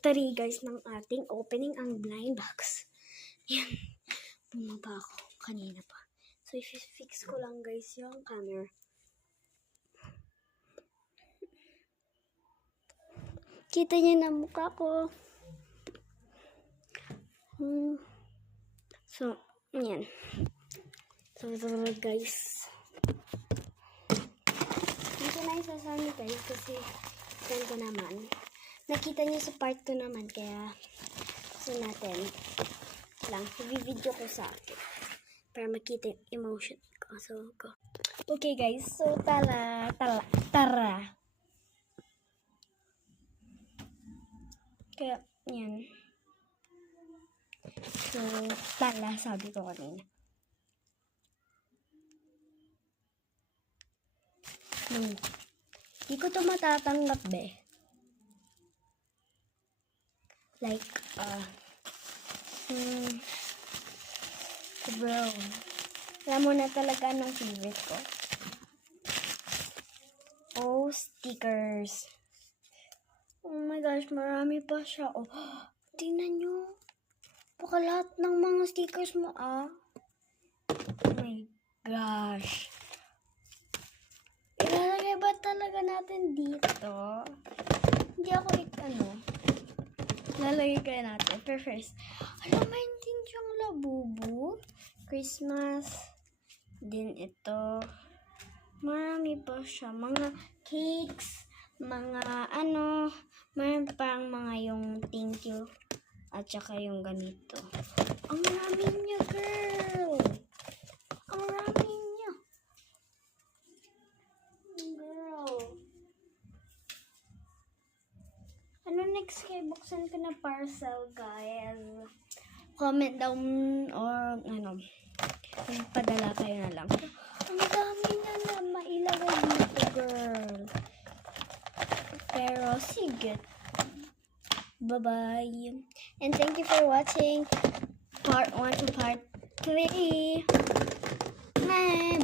3 guys ng ating opening ang blind box. Yan. Bumaba ako kanina pa. So, i-fix ko lang guys yung camera. Kita niyo na mukha ko. So, yan. So, guys. Dito na isasama guys kasi yan ko naman. Nakita niyo sa part 2 naman kaya so natin lang. I-video ko sa akin para makita yung emotion ko. So, go. Okay guys. So, tara. Kaya, yan. So, tala, sabi ko kanina. Di ko to matatanggap, be. Like, brown. Alam mo na talaga anong favorite ko. Oh, stickers. Oh my gosh, marami pa siya. Oh, tingnan nyo. Baka lahat ng mga stickers mo, ah. Oh my gosh. Ilalagay ba talaga natin dito? Hindi ako lalagay kaya natin. Pero first, alam mo din siyang labubu. Christmas. Din ito. Marami pa siya. Mga cakes. Mga mayroon parang mga yung thank you. At saka yung ganito. Ang rami niya, girl. Ang rami niya. Girl. Ano next kay buksan ko na parcel, guys? Comment down or padala kayo na lang. Ang dami na mailagay dito, girl. Pero sige. Bye-bye. And thank you for watching part 1 to part 3. Bye.